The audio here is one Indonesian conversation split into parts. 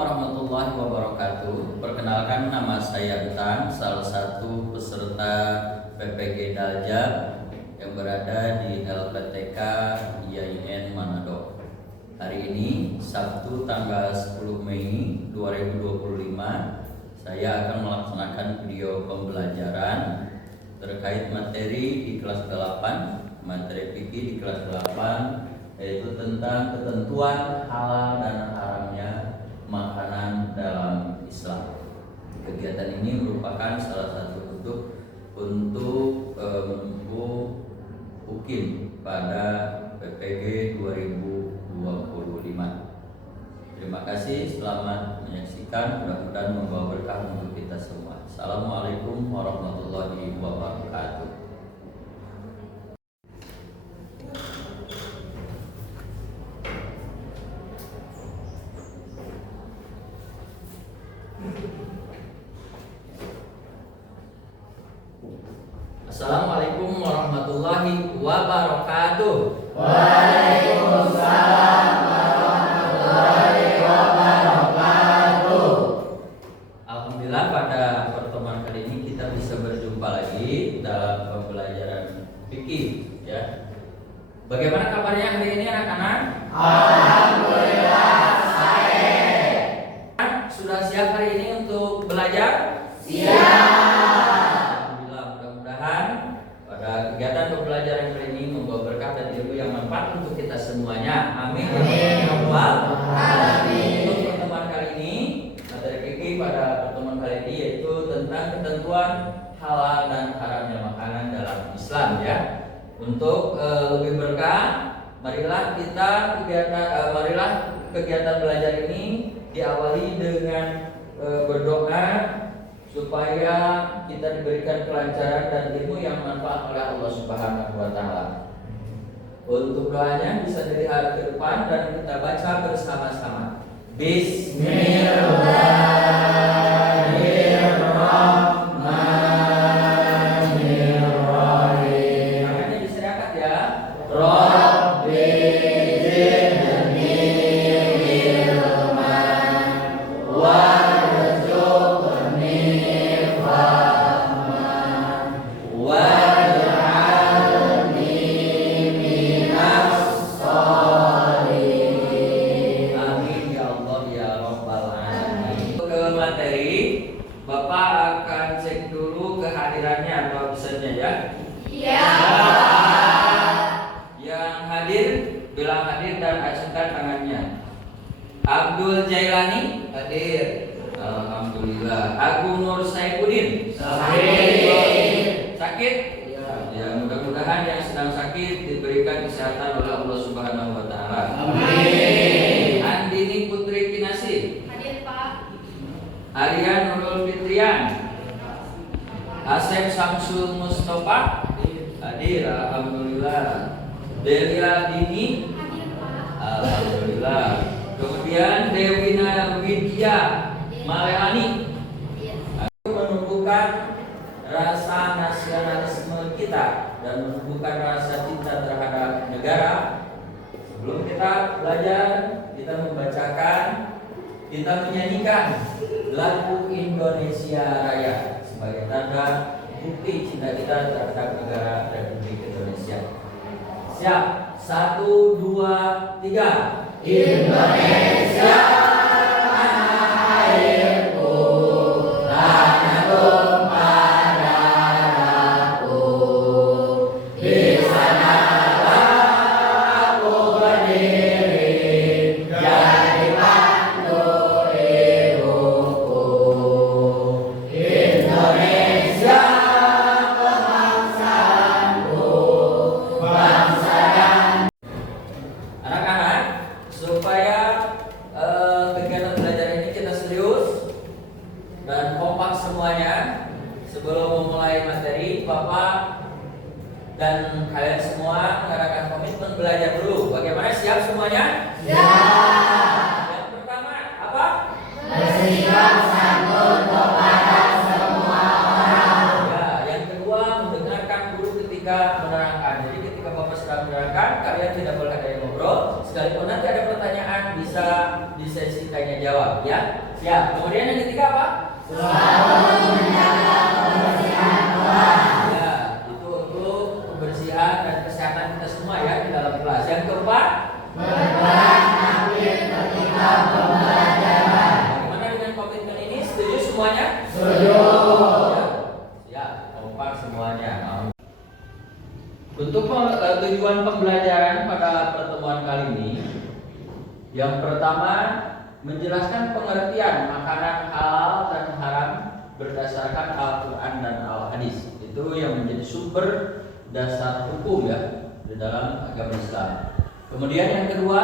warahmatullahi wabarakatuh. Perkenalkan, nama saya Tan, salah satu peserta PPG Dalja yang berada di LPTK IAIN Manado. Hari ini Sabtu tanggal 10 Mei 2025, saya akan melaksanakan video pembelajaran terkait materi di kelas 8, materi fikih di kelas 8, yaitu tentang ketentuan halal dan haramnya makanan dalam Islam. Kegiatan ini merupakan salah satu bentuk untuk menempuh UKIM pada PPG 2025. Terima kasih, selamat menyaksikan, mudah-mudahan membawa berkah untuk kita semua. Assalamualaikum warahmatullahi wabarakatuh. Assalamualaikum warahmatullahi wabarakatuh. Waalaikumsalam warahmatullahi wabarakatuh. Alhamdulillah, pada pertemuan kali ini kita bisa berjumpa lagi dalam pembelajaran fikih, ya. Bagaimana kabarnya hari ini anak-anak? Alhamdulillah baik. Sudah siap hari ini untuk belajar? Siap. Kegiatan pembelajaran kali ini membawa berkah dan ilmu yang manfaat untuk kita semuanya. Amin. Amin. Amin. Untuk pertemuan kali ini, materi fikih pada pertemuan kali ini yaitu tentang ketentuan halal dan haramnya makanan dalam Islam, ya. Untuk lebih berkah, marilah kegiatan belajar ini diawali dengan berdoa supaya kita diberikan kelancaran dan ilmu yang manfaat oleh Allah Subhanahu wa taala. Untuk doanya bisa dilihat ke depan dan kita baca bersama-sama. Bismillahirrahmanirrahim. Namanya diseriakan, ya. Rabbi zidni ilman warzuqni Bapak akan cek dulu kehadirannya atau absennya, ya. Iya. Yang hadir bilang hadir dan acungkan tangannya. Abdul Jailani hadir. Alhamdulillah. Agung Nur Saifuddin Hadir. Sakit? Ya, mudah-mudahan yang sedang sakit diberikan kesehatan oleh Allah Subhanahu wa taala. Amin. Andini Putri Kinasih Hadir, Pak. Aryan Nurul Fitrian, Asep Samsul Mustafa hadir. Alhamdulillah. Delia Dini Hadir, Pak. alhamdulillah. Kemudian Dewina Widya Maleani menumbuhkan rasa nasionalisme kita dan menumbuhkan rasa cinta terhadap negara. Sebelum kita belajar, kita membacakan, kita menyanyikan lagu Indonesia Raya sebagai tanda bukti cinta kita terhadap negara Republik Indonesia. Siap? 1, 2, 3. Indonesia tanah airku, tanah tumpah darahku. Di sanalah aku berdiri, jadi pandu ibuku. Indonesia kebangsaanku, bangsa dan Anak-anak, supaya kegiatan belajar ini kita serius dan kompak semuanya, sebelum memulai materi, Bapak dan kalian semua mengadakan komitmen belajar dulu. Bagaimana, siap semuanya? Yang pertama apa? bersikap santun kepada semua orang. Ya, yang kedua mendengarkan guru ketika menerangkan. Jadi ketika Bapak sedang menerangkan, kalian tidak boleh ada yang ngobrol. Sekalipun nanti ada pertanyaan, bisa di sesi tanya jawab ya. Ya, kemudian yang ketiga apa? Selalu menjaga kebersihan kelas. Ya, itu untuk kebersihan dan kesehatan kita semua ya di dalam kelas. Yang keempat, Berperan aktif ketika pembelajaran. bagaimana dengan komitmen ini? Setuju semuanya? Setuju. Ya, kompak semuanya. Untuk tujuan pembelajaran pada pertemuan kali ini, yang pertama menjelaskan pengertian makanan halal dan haram berdasarkan Al-Quran dan Al-Hadis. Itu yang menjadi sumber dasar hukum ya di dalam agama Islam. Kemudian yang kedua,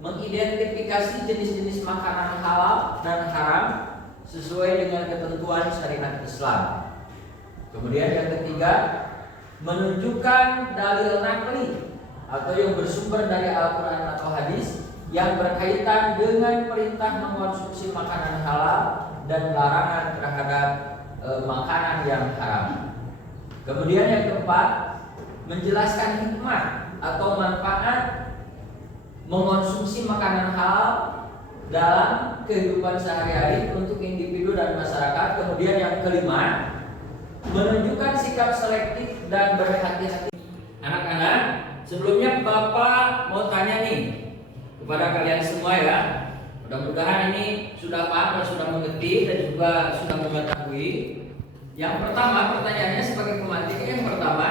mengidentifikasi jenis-jenis makanan halal dan haram sesuai dengan ketentuan syariat Islam. Kemudian yang ketiga, menunjukkan dalil nakli atau yang bersumber dari Al-Quran atau hadis yang berkaitan dengan perintah mengkonsumsi makanan halal dan larangan terhadap makanan yang haram. Kemudian yang keempat, menjelaskan hikmah atau manfaat mengkonsumsi makanan halal dalam kehidupan sehari-hari untuk individu dan masyarakat. Kemudian yang kelima, menunjukkan sikap selektif dan berhati-hati. Anak-anak, sebelumnya Bapak mau tanya nih kepada kalian semua ya. Mudah-mudahan ini sudah paham dan sudah mengerti dan juga sudah mengetahui. Yang pertama, pertanyaannya sebagai pemantik. Yang pertama,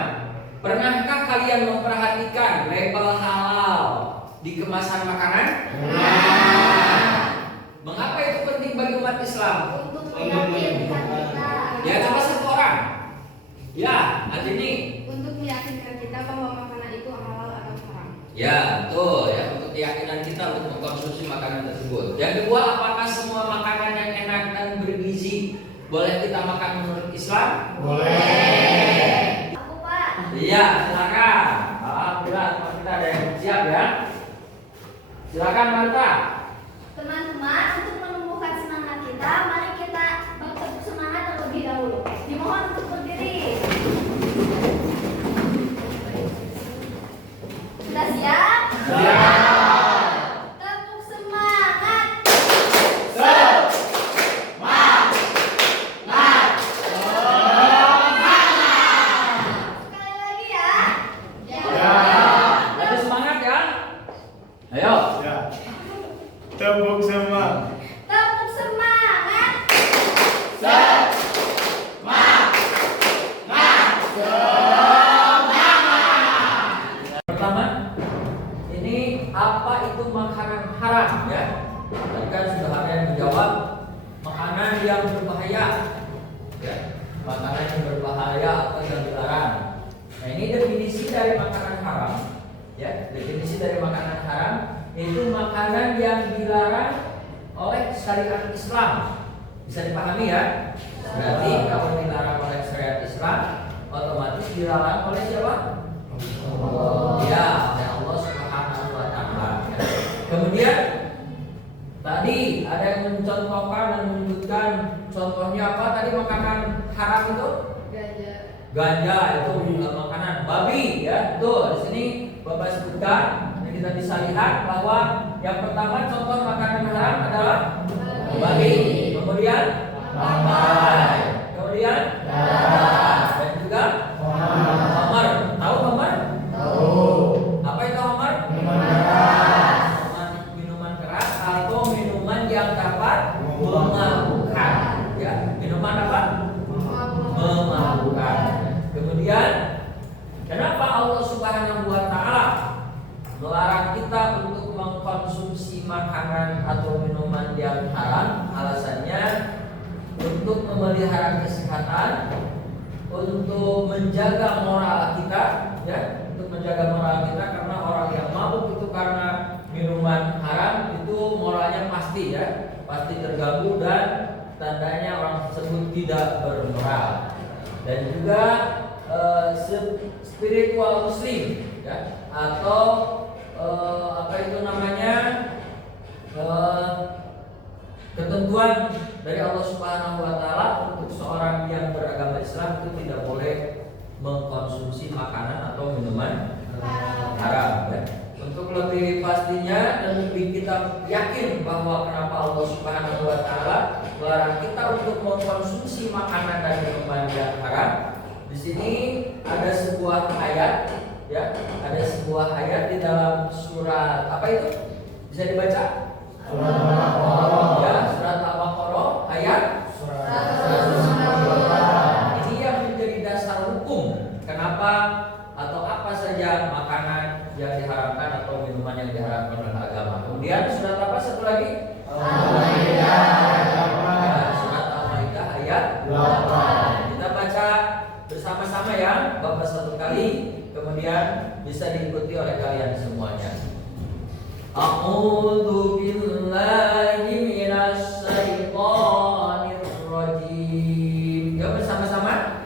pernahkah kalian memperhatikan label halal di kemasan makanan? Mengapa itu penting bagi umat Islam? Untuk meyakinkan kita. Ya, coba satu orang. Ya, ini. Untuk meyakinkan kita bahwa makanan itu halal atau haram. Ya, betul ya, untuk keyakinan kita untuk mengkonsumsi makanan tersebut. Yang kedua, apakah semua makanan yang enak dan bergizi boleh kita makan menurut Islam? Boleh. Aku Pak. Iya, silakan. Alhamdulillah, teman kita ada yang siap ya. Silakan Marta. Teman-teman, untuk menumbuhkan semangat kita, mari kita bertepuk semangat terlebih dahulu. Dimohon untuk berdiri. Sudah siap? Siap. Tepuk semangat. Sekali lagi ya. Lebih semangat ya. Ayo. Ya. Tepuk semangat. Tepuk semangat. Pertama, ini apa itu makanan haram ya? Tadi kan sudah ada yang menjawab makanan yang berbahaya, ya, makanan yang berbahaya atau yang dilarang. Nah ini definisi dari makanan haram, ya, definisi dari makanan haram itu makanan yang dilarang oleh syariat Islam. Bisa dipahami ya? Berarti kalau dilarang oleh syariat Islam, otomatis dilarang oleh siapa? Ya, oleh Allah Subhanahu wa Ta'ala. Kemudian tadi ada yang mencontohkan dan menyebutkan contohnya apa tadi makanan haram itu? Ganja itu makanan babi ya. Tuh di sini Bapak sebutkan dan kita bisa lihat bahwa yang pertama contoh makanan haram adalah babi. Kemudian kemudian dan juga khamar. Tahu khamar? Apa itu khamar? Minuman keras atau minuman yang dapat memabukkan. Ya, minuman apa? Memabukkan. Kemudian, kenapa Allah Subhanahu wa Ta'ala melarang kita untuk mengkonsumsi makanan atau minuman yang haram? Alasannya untuk memelihara kesehatan, untuk menjaga moral kita, ya, untuk menjaga moral kita karena orang yang mabuk itu karena minuman haram itu moralnya pasti ya, pasti terganggu dan tandanya orang tersebut tidak bermoral. Dan juga spiritual muslim ya, atau apa itu namanya ketentuan dari Allah Subhanahu wa Ta'ala untuk seorang yang beragama Islam itu tidak boleh mengkonsumsi makanan atau minuman haram ya. Untuk lebih pastinya dan lebih kita yakin bahwa kenapa Allah Subhanahu wa taala melarang kita untuk mengkonsumsi makanan dan minuman yang haram. Di sini ada sebuah ayat, ya, ada sebuah ayat di dalam surat apa itu? Bisa dibaca? Surat Al-Baqarah. Ya, surat Al-Baqarah ayat 194. Ini yang menjadi dasar hukum. Kenapa atau apa saja makanan yang diharamkan atau minuman yang diharamkan oleh agama. Kemudian surat apa satu lagi? Al-Maidah ayat 8. Ya, surat Al-Maidah ayat 8. Kita baca bersama-sama ya, Bapak satu kali, kemudian bisa diikuti oleh kalian semuanya. A'udzu billahi minasy syaithanir rajim. Ya bersama-sama.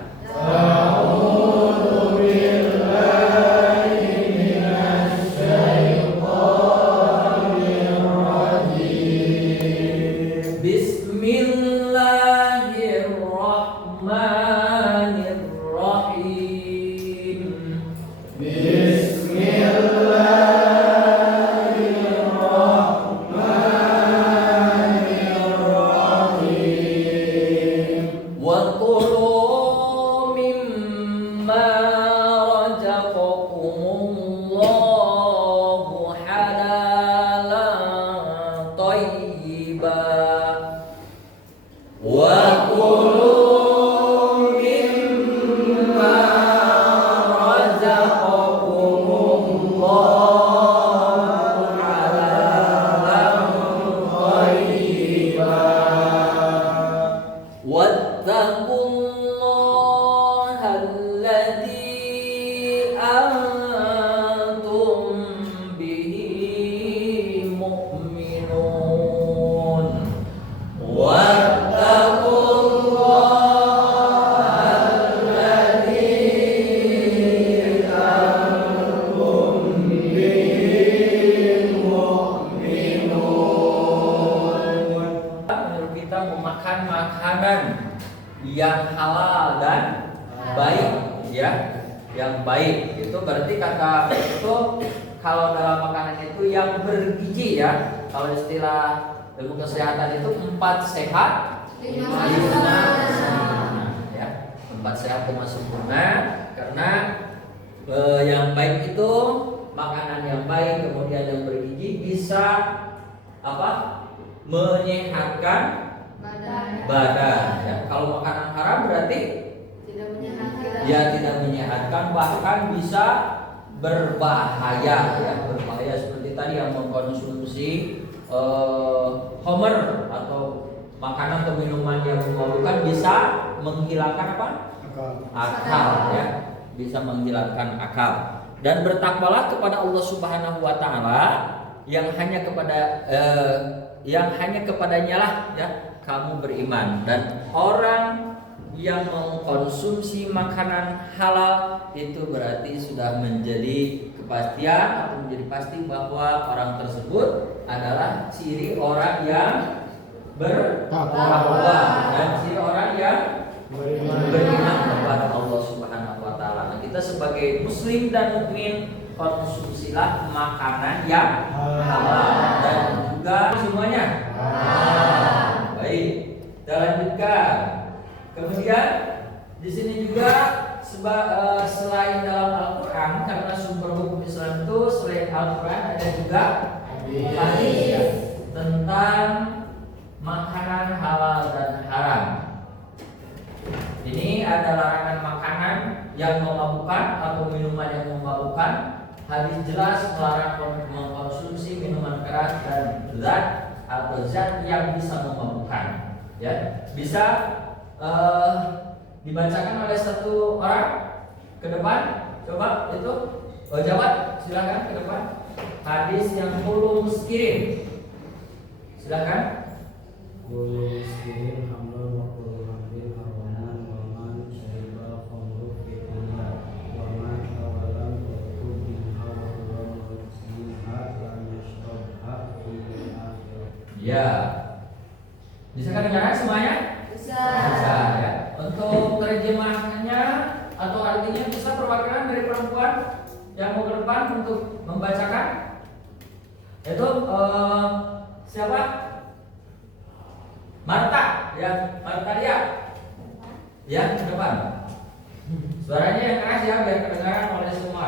Yang halal dan baik, ya, yang baik itu berarti kata itu kalau dalam makanan itu yang bergizi, ya. Kalau istilah ilmu kesehatan itu 4 sehat 5 sempurna, ya. 4 sehat 5 sempurna karena yang baik itu makanan yang baik kemudian yang bergizi bisa apa? Menyehatkan badan, ya. Kalau makanan haram berarti Tidak menyehatkan. ya tidak menyehatkan, bahkan bisa berbahaya, ya, berbahaya seperti tadi yang mengkonsumsi homer atau makanan atau minuman yang memabukkan bisa menghilangkan apa? Akal, ya, bisa menghilangkan akal. Dan bertakwalah kepada Allah Subhanahu wa taala yang hanya kepadanya lah, ya, kamu beriman. Dan orang yang mengkonsumsi makanan halal itu berarti sudah menjadi kepastian atau menjadi pasti bahwa orang tersebut adalah ciri orang yang bertakwa dan ciri orang yang beriman kepada Allah Subhanahu wa taala. Nah, kita sebagai muslim dan mukmin konsumsilah makanan yang halal dan juga semuanya baik. Kita lanjutkan. Kemudian di sini juga selain dalam Al-Quran, karena sumber hukum Islam itu selain Al-Quran ada juga hadis tentang makanan halal dan haram. Ini ada larangan makanan yang memabukkan atau minuman yang memabukkan. Hadis jelas melarang mengkonsumsi minuman keras dan zat atau zat yang bisa memabukkan. Ya, bisa dibacakan oleh satu orang ke depan. Coba itu, jawab, silakan ke depan. Hadis yang ulum muskirin. Silakan. Ulum muskirin hamdan wa kullu hamdin harwanan wa man syariba khamru fi dunya wa man hawalan qatu bin hawalan minha lam yashrabha fi akhirah. Ya. Bisa kedengaran semuanya? Bisa. Bisa, ya. Untuk terjemahannya atau artinya bisa perwakilan dari perempuan? yang mau ke depan untuk membacakan? Itu siapa? Marta, ya, Marta dia. Ya, ke depan. Suaranya yang keras ya, biar kedengaran oleh semua.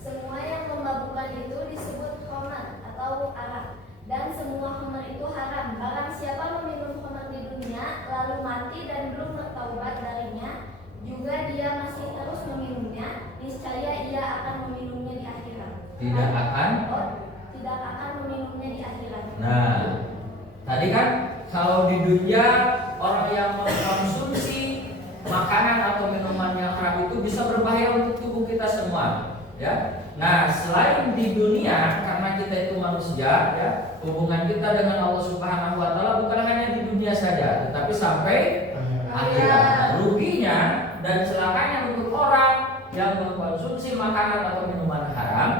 Semua yang memabukkan itu disebut khamar atau arak, dan semua khamar itu haram. Barang siapa meminum khamar di dunia lalu mati dan belum bertaubat darinya, juga dia masih terus meminumnya, niscaya ia akan meminumnya di akhirat. Tidak akan? Tidak akan meminumnya di akhirat. Nah, tadi kan kalau di dunia orang yang mengkonsumsi makanan atau minuman yang haram itu bisa berbahaya untuk tubuh kita semua, ya. Nah, selain di dunia, karena kita itu manusia, ya, hubungan kita dengan Allah Subhanahu Wa Taala bukan hanya di dunia saja, tetapi sampai akhirat. Nah, ruginya dan celakanya untuk orang yang mengkonsumsi makanan atau minuman haram,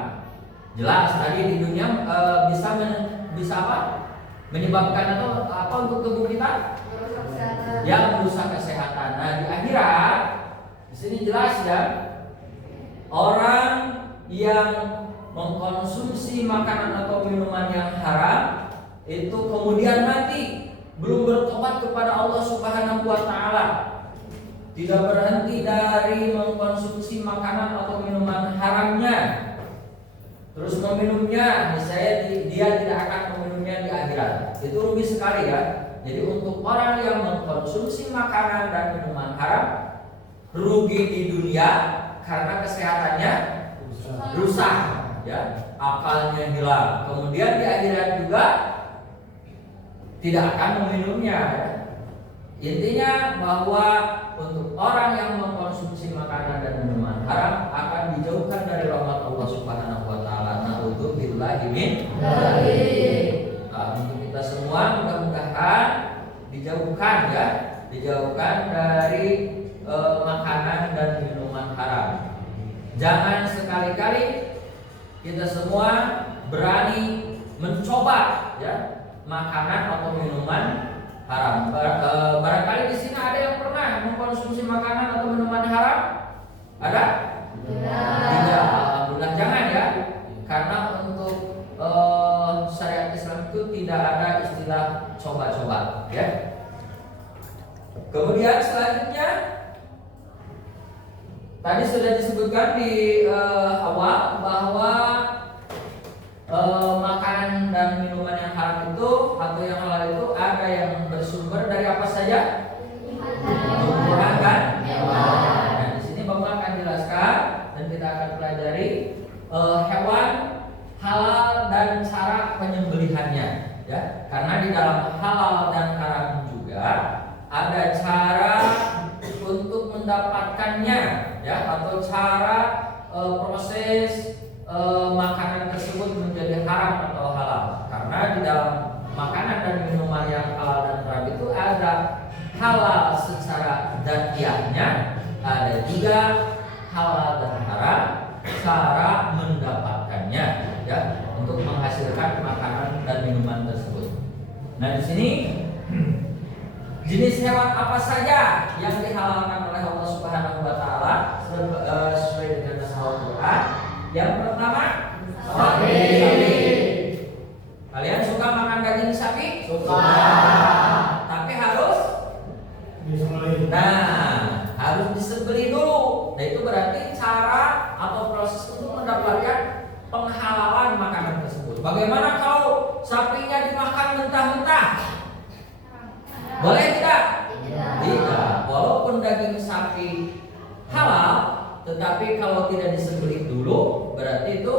jelas tadi di dunia bisa apa? Menyebabkan atau apa untuk tubuh kita? Ya, merusak kesehatan. Nah, di akhirat di sini jelas ya, orang yang mengkonsumsi makanan atau minuman yang haram itu kemudian mati belum bertobat kepada Allah Subhanahu Wa Taala, tidak berhenti dari mengkonsumsi makanan atau minuman haramnya, terus meminumnya, niscaya dia tidak akan meminumnya di akhirat. Itu rugi sekali ya. Jadi untuk orang yang mengkonsumsi makanan dan minuman haram, rugi di dunia karena kesehatannya rusak, ya, akalnya hilang. Kemudian di akhirat juga tidak akan meminumnya, ya. Intinya bahwa untuk orang yang mengkonsumsi makanan dan minuman haram akan dijauhkan dari rahmat Allah Subhanahu Wa Taala. Na'udzubillahi min dzalik. Untuk kita semua mudah-mudahan dijauhkan, ya, dijauhkan dari makanan dan minuman haram. Jangan sekali-kali kita semua berani mencoba, ya, makanan atau minuman haram. Barangkali di sini ada yang pernah mengkonsumsi makanan atau minuman haram? Ada? Tidak. Alhamdulillah, jangan ya. Karena untuk syariat Islam itu tidak ada istilah coba-coba, ya. Kemudian selanjutnya tadi sudah disebutkan di awal bahwa makanan dan minuman yang haram itu atau yang halal itu ada yang bersumber dari apa saja? Tumbuhan kan? Nah, di sini Bapak akan jelaskan dan kita akan pelajari hewan halal dan cara penyembelihannya, ya. Karena di dalam halal dan haram juga ada cara untuk mendapatkannya, ya, atau cara proses makanan tersebut menjadi haram atau halal. Karena di dalam makanan dan minuman yang halal dan haram itu ada halal secara dzatiyahnya, ada juga halal dan haram cara mendapatkannya, ya, untuk menghasilkan makanan dan minuman tersebut. Nah, di sini jenis hewan apa saja yang dihalalkan oleh Allah Subhanahu Wa Taala sesuai dengan nas Al-Quran? Yang pertama, sapi. Kalian suka makan daging sapi? Suka. Tapi harus Disembelih. Nah, harus disembelih dulu. Nah, itu berarti cara atau proses untuk mendapatkan penghalalan makanan tersebut. Bagaimana kalau sapinya dimakan mentah-mentah? Boleh tidak? Tidak. Walaupun daging sapi halal, tetapi kalau tidak disembelih dulu, berarti itu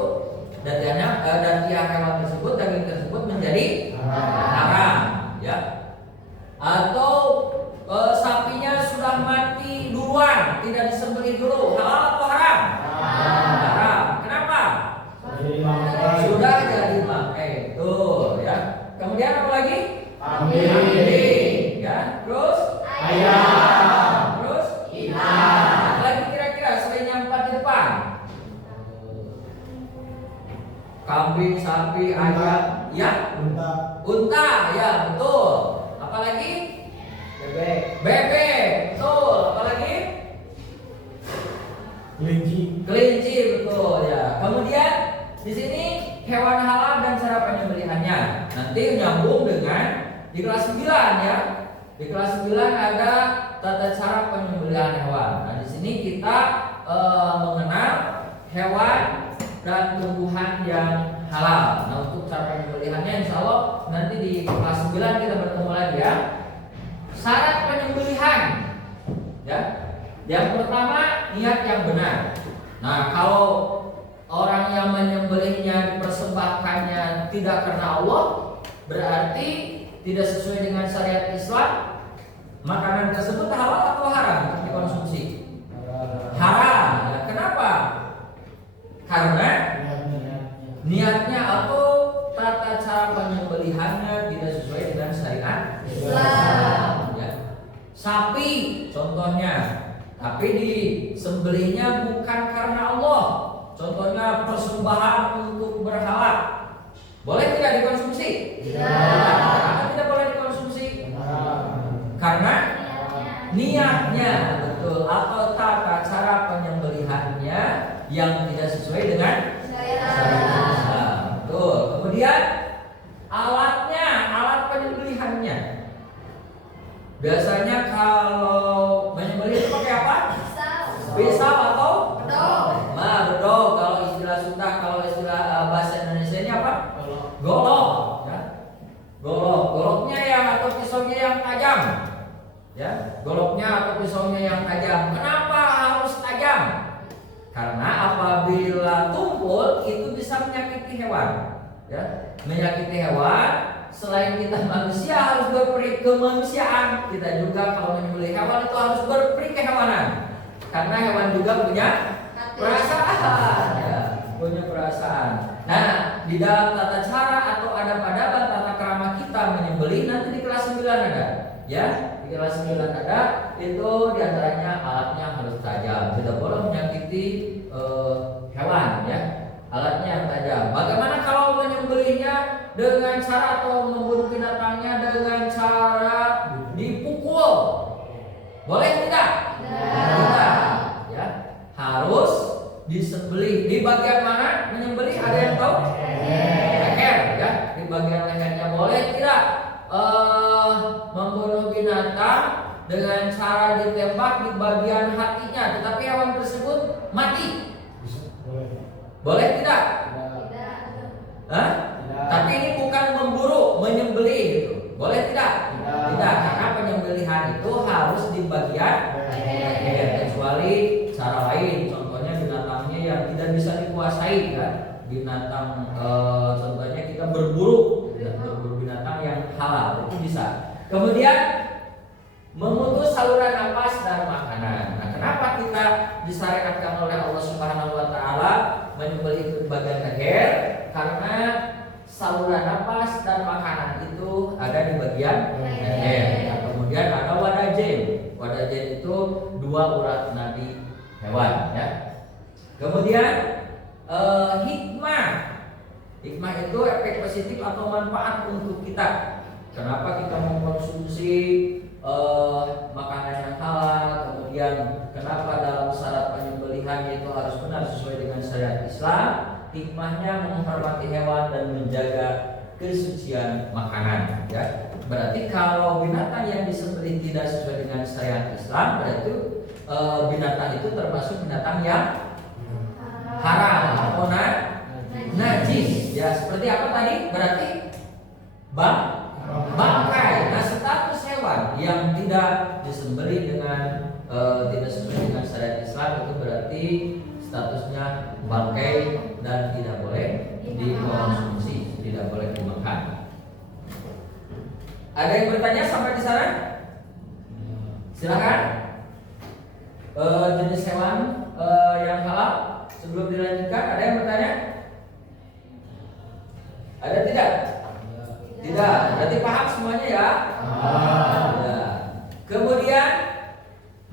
dan hewan tersebut, daging tersebut menjadi haram, ya. Atau sapinya sudah mati duluan, tidak disembelih dulu, halal atau haram? Haram. Kenapa? Sudah jadi bangkai. Tuh, ya. Kemudian apa lagi? Kambing, ya. Terus Ayam. Terus apa lagi kira-kira selain yang 4 di depan? Kambing, sapi, ayam, ya. Unta, ya, betul. Apa lagi? Bebek, betul. Apa lagi? Kelinci. Kelinci, betul, ya. kemudian di sini hewan halal dan cara penyembelihannya. Nanti nyambung dengan di kelas 9 ya. Di kelas 9 ada tata cara penyembelihan hewan. Nah, di sini kita mengenal hewan dan tumbuhan yang halal. Nah, untuk cara penyembelihannya insya Allah nanti di kelas 9 kita bertemu lagi ya. Syarat penyembelihan ya. Yang pertama, niat yang benar. Nah, kalau orang yang menyembelihnya dipersembahkannya tidak karena Allah, berarti tidak sesuai dengan syariat Islam. Makanan tersebut halal atau haram untuk dikonsumsi? Haram. Ya, kenapa? Karena niatnya atau tata cara penyembelihannya tidak sesuai dengan syariat Islam. Ya. Sapi contohnya, tapi disembelihnya bukan karena Allah. Contohnya persembahan untuk berhala. Boleh tidak dikonsumsi? Tidak. Kenapa tidak boleh dikonsumsi? Karena niatnya betul atau tata cara penyembelihannya yang tidak sesuai dengan syariat Islam. Betul. Kemudian alatnya, alat penyembelihannya. Biasanya kalau menyembelih itu pakai apa? Pisau atau bedog. Nah, bedog kalau istilah Sunda, kalau istilah bahasa Indonesia ini apa? Golok. Ya. Golok. Goloknya yang atau pisaunya yang tajam. Ya, goloknya atau pisaunya yang tajam. Kenapa harus tajam? Karena apabila tumpul itu bisa menyakiti hewan. Ya, menyakiti hewan. Selain kita manusia harus berperi kemanusiaan, kita juga kalau menyembelih hewan itu harus berperi kehewanan. Karena hewan juga punya perasaan, ya, punya perasaan. Nah, di dalam tata cara atau adab-adaban tata krama kita menyembelih nanti di kelas 9 ada, ya. Di kelas 9 ada, itu diantaranya alatnya harus tajam, tidak boleh menyakiti hewan, ya. Alatnya yang tajam. Bagaimana kalau menyembelihnya dengan cara atau membunuh binatangnya dengan cara dipukul? Boleh tidak? Tidak. Ya, harus disembelih. Di bagian mana menyembelih? Ada yang tahu? Leher, ya. Di bagian lehernya. Boleh tidak membunuh binatang dengan cara ditembak di bagian hatinya, tetapi hewan tersebut mati? Boleh tidak? Hah? Tapi ini bukan memburu, menyembelih gitu. Boleh tidak? Tidak, karena penyembelihan itu harus di bagian leher, kecuali cara lain. Contohnya binatangnya yang tidak bisa dikuasai, kan? Binatang, contohnya kita berburu, berburu binatang yang halal itu bisa. Kemudian memutus saluran napas dan makanan. Nah, kenapa kita disyariatkan oleh Allah Subhanahu wa taala menyembelih bagian leher? Karena saluran napas dan makanan itu ada di bagian leher. Nah, kemudian ada wadajen. Wadajen itu 2 urat nadi hewan, ya. Kemudian hikmah. Hikmah itu efek positif atau manfaat untuk kita. Kenapa kita mengkonsumsi makanan yang halal? Kemudian kenapa dalam syarat penyembelihan itu harus benar sesuai dengan syariat Islam? Hikmahnya menghormati hewan dan menjaga kesucian makanan, ya. Berarti kalau binatang yang disembelih tidak sesuai dengan syariat Islam, berarti binatang itu termasuk binatang yang haram atau najis. Ya, seperti apa tadi? Berarti bangkai. Nah, status hewan yang tidak disembelih dengan tidak sesuai dengan syariat Islam itu berarti statusnya bangkai dan tidak boleh dikonsumsi, tidak boleh dimakan. Ada yang bertanya sampai di sana? Silakan. Jenis hewan yang halal sebelum dilanjutkan, ada yang bertanya? Ada tidak? Tidak. Berarti paham semuanya ya? Ya. Kemudian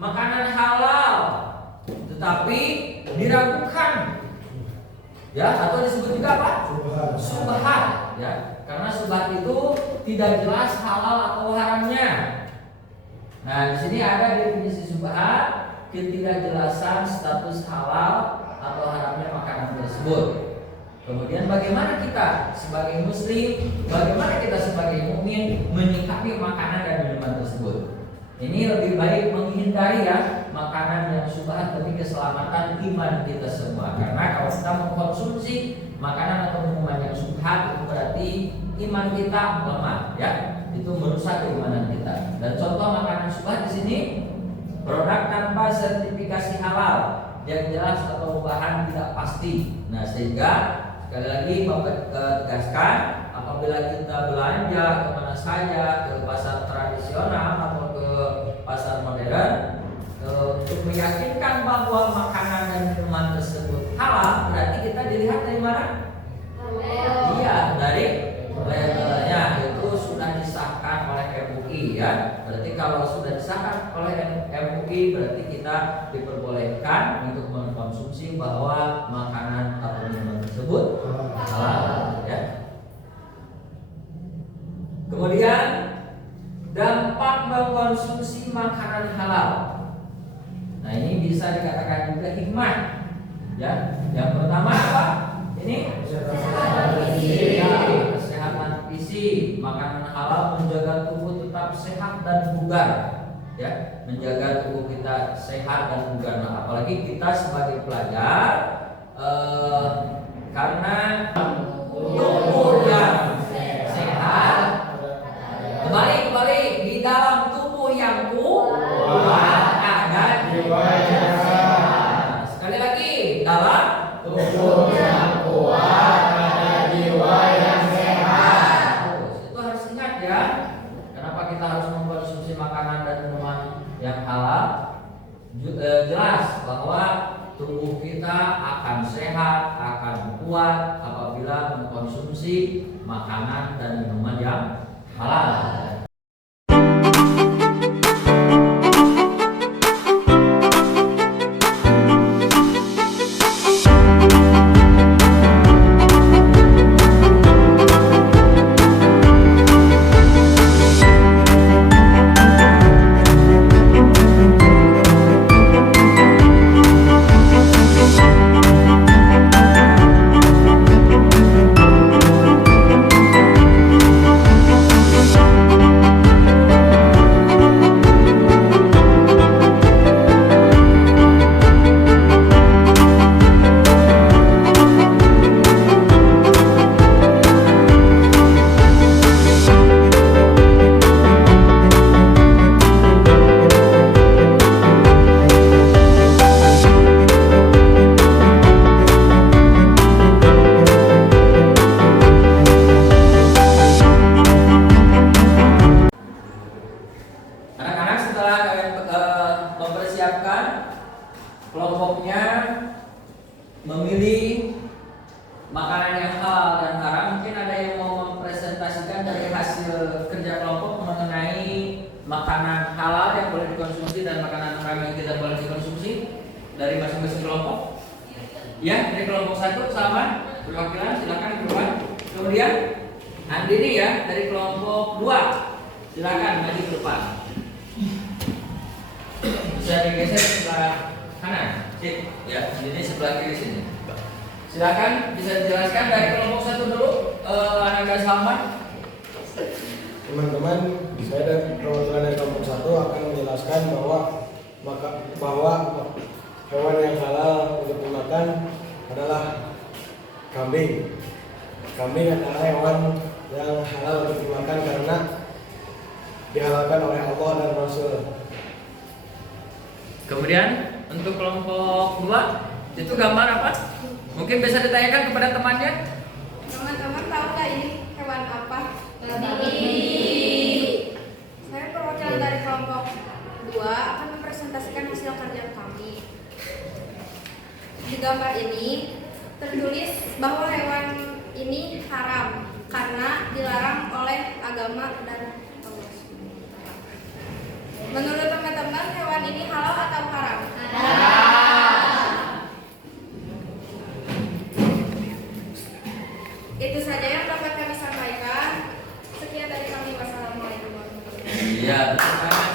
makanan halal tetapi diragukan, ya, atau disebut juga apa? Subhat, ya. Karena subhat itu tidak jelas halal atau haramnya. Nah, di sini ada definisi subhat, ketidakjelasan status halal atau haramnya makanan tersebut. Kemudian bagaimana kita sebagai muslim, bagaimana kita sebagai mukmin menyikapi makanan dan minuman tersebut. Ini lebih baik menghindari ya makanan yang syubhat demi keselamatan iman kita semua. Karena kalau kita mengkonsumsi makanan atau minuman yang syubhat, itu berarti iman kita lemah ya. Itu merusak keimanan kita. Dan contoh makanan syubhat di sini produk tanpa sertifikasi halal yang jelas atau bahan tidak pasti. Nah, sehingga sekali lagi Bapak tegaskan, apabila kita belanja kemana saja, ke pasar tradisional atau ke pasar modern, untuk meyakinkan bahwa makanan dan minuman tersebut halal, berarti kita dilihat dari mana? Iya, dari labelnya. Itu sudah disahkan oleh MUI ya. Berarti kalau sudah disahkan oleh MUI, berarti kita diperbolehkan untuk mengkonsumsi bahwa makanan atau minuman tersebut halal ya. Kemudian dampak mengkonsumsi makanan halal. Nah, ini bisa dikatakan juga hikmah ya. Yang pertama apa? Ini kesehatan fisik. Makanan halal menjaga tubuh tetap sehat dan bugar ya, menjaga tubuh kita sehat dan bugar. Nah, apalagi kita sebagai pelajar karena tubuh yang sehat kembali di dalam tubuh yang kuat ada jiwa yang sehat. Sekali lagi, dalam tubuh yang kuat ada jiwa yang sehat. Itu harus ingat ya. Kenapa kita harus mengkonsumsi makanan dan minuman yang halal? Jelas bahwa tubuh kita akan sehat, akan kuat apabila mengkonsumsi makanan dan minuman yang halal. Kelompoknya memilih makanan yang halal dan haram. Mungkin ada yang mau mempresentasikan dari hasil kerja kelompok mengenai makanan halal yang boleh dikonsumsi dan makanan haram yang tidak boleh dikonsumsi dari masing-masing kelompok. Ya, dari kelompok 1 sama perwakilan, silakan keluar. Kemudian Andini ya dari kelompok 2, silakan maju ke depan. Bisa digeser sebelah kanan, cik, ya, ini sebelah kiri sini. Silakan bisa dijelaskan dari kelompok 1 dulu, Anaga Salman. Teman-teman, saya dari perwakilan dari kelompok 1 akan menjelaskan bahwa hewan yang halal untuk dimakan adalah kambing. Kambing adalah hewan yang halal untuk dimakan karena dihalalkan oleh Allah dan Rasul. Kemudian untuk kelompok 2 itu gambar apa? Mungkin bisa ditanyakan kepada temannya. Teman-teman tahu nggak ini hewan apa? Babi. Saya perwakilan dari kelompok 2 akan mempresentasikan hasil kerja kami. Di gambar ini tertulis bahwa hewan ini haram karena dilarang oleh agama dan Allah. Menurut teman-teman, hewan ini halal atau haram? Itu saja yang dapat kami sampaikan. Sekian dari kami. Wassalamualaikum warahmatullahi wabarakatuh. Iya, betul banget.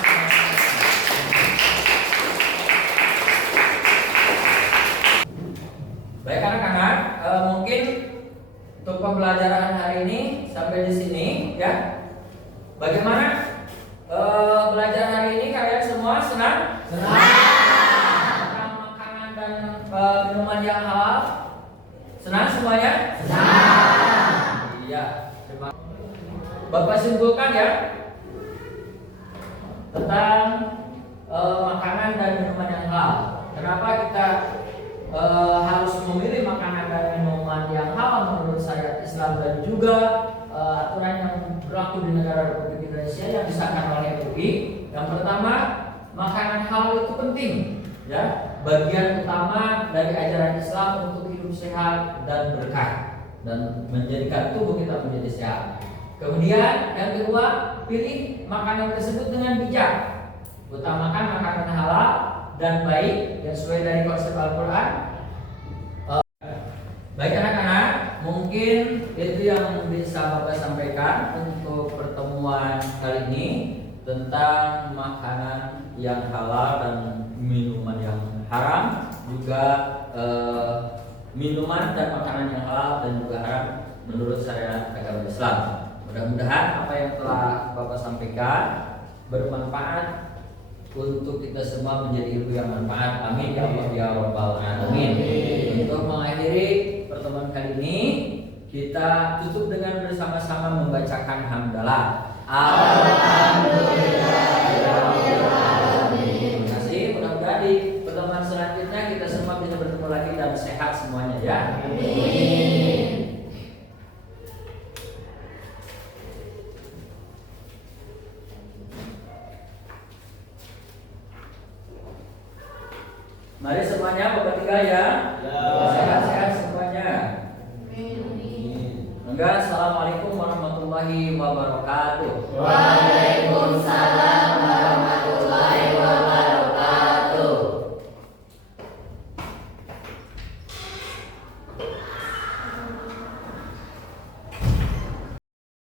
Bagaimana belajar hari ini? Kalian semua senang? Tentang makanan dan minuman yang halal? Senang semuanya? Iya. Bapak simpulkan ya tentang makanan dan minuman yang halal. Kenapa kita harus memilih makanan dan minuman yang halal menurut syariat Islam dan juga aturan yang berlaku di negara Republik Indonesia yang disahkan oleh MUI. Yang pertama, makanan halal itu penting, ya, bagian utama dari ajaran Islam untuk hidup sehat dan berkah dan menjadikan tubuh kita menjadi sehat. Kemudian yang kedua, pilih makanan tersebut dengan bijak. Utamakan makanan halal dan baik yang sesuai dari konsep Al-Quran. Baik anak-anak, mungkin itu yang bisa Bapak sampaikan untuk pertemuan kali ini tentang makanan yang halal dan minuman yang haram, juga minuman dan makanan yang halal dan juga haram menurut syariat agama Islam. Mudah-mudahan apa yang telah Bapak sampaikan bermanfaat untuk kita semua, menjadi ilmu yang manfaat. Amin ya Allah ya Rabbal Alamin. Untuk mengakhiri pertemuan kali ini, kita tutup dengan bersama-sama membacakan hamdalah. Alhamdulillahirrahmanirrahim. Terima kasih. Mudah-mudahan di pertemuan selanjutnya kita semua bisa bertemu lagi dan sehat semuanya ya. Amin. Mari semuanya Bapak tinggal ya. Sehat-sehat semuanya. Enggak, assalamualaikum warahmatullahi wabarakatuh.